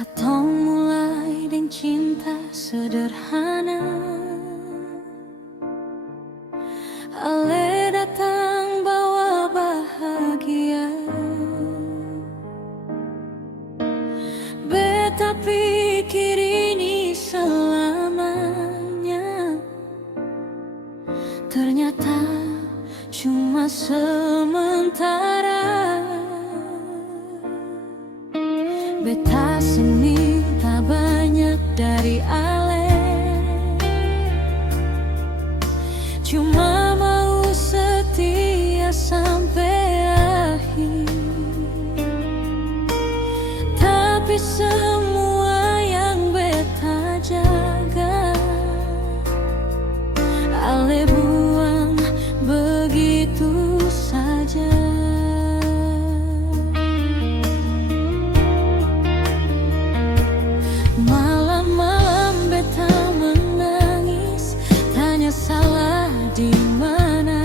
Katong mulai dengan cinta sederhana, ale datang bawa bahagia. Beta pikir ini selamanya, ternyata cuma sementara. Beta sini tak banyak dari ale, cuma mau setia sampai akhir. Tapi semua yang beta jaga, ale buang begitu saja. Malam-malam beta menangis, tanya salah di mana.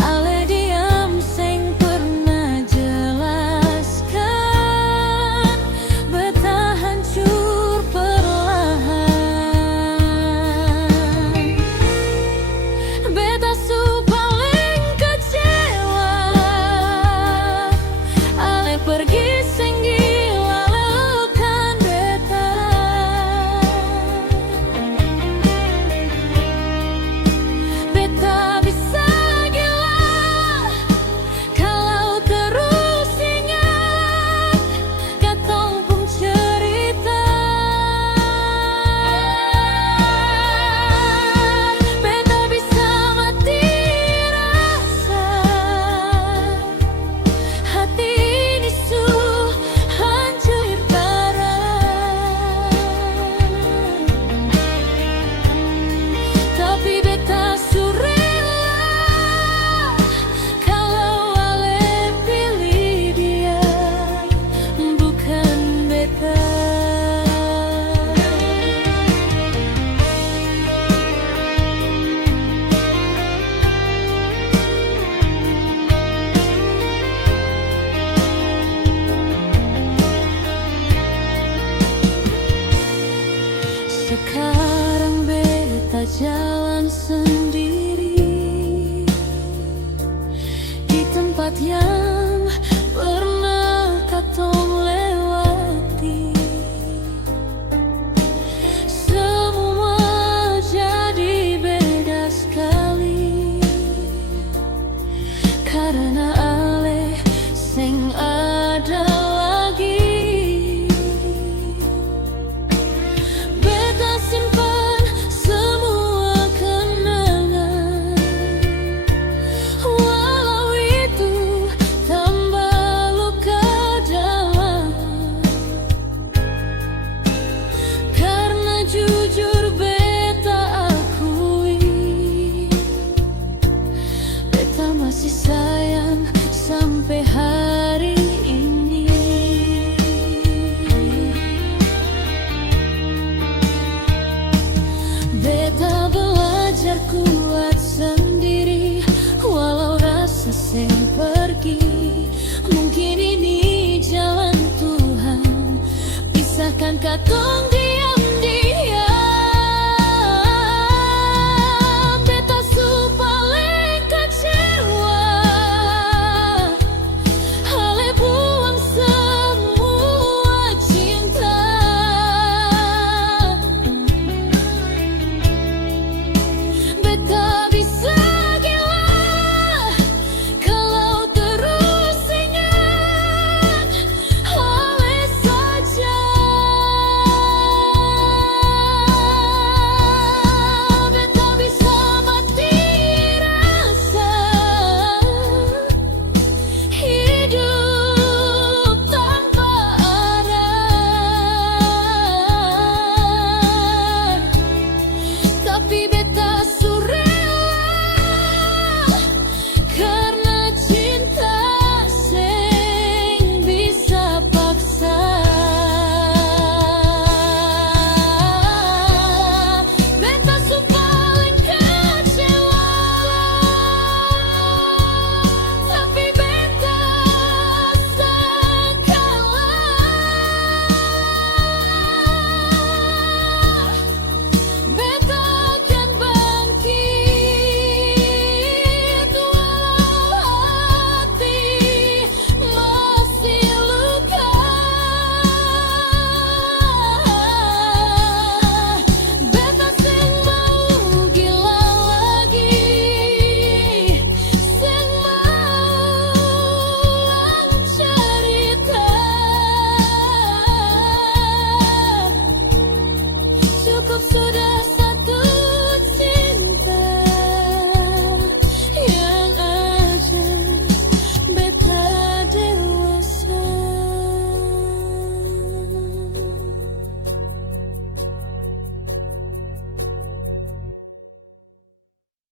Ale diam seng pernah jelaskan, beta hancur perlahan. Beta su paling kecewa, ale pergi seng gila lelukan beta. Beta bisa gila kalau terus ingat katong pung cerita. Beta bisa mati rasa, hati ini su hancur parah. Tapi beta su rela kalau ale pilih dia, bukan beta. Sekarang beta jalan sendiri di tempat yang pernah katong lewati. Semua jadi beda sekali karena ale seng ada lagi. Beta simpan semua kenangan, walau itu tambah luka dalam. Karena jujur beta akui, beta masih sayang sampai hari ini. Beta belajar kuat sendiri, walau rasa seng pergi. Mungkin ini jalan Tuhan, pisahkan katong.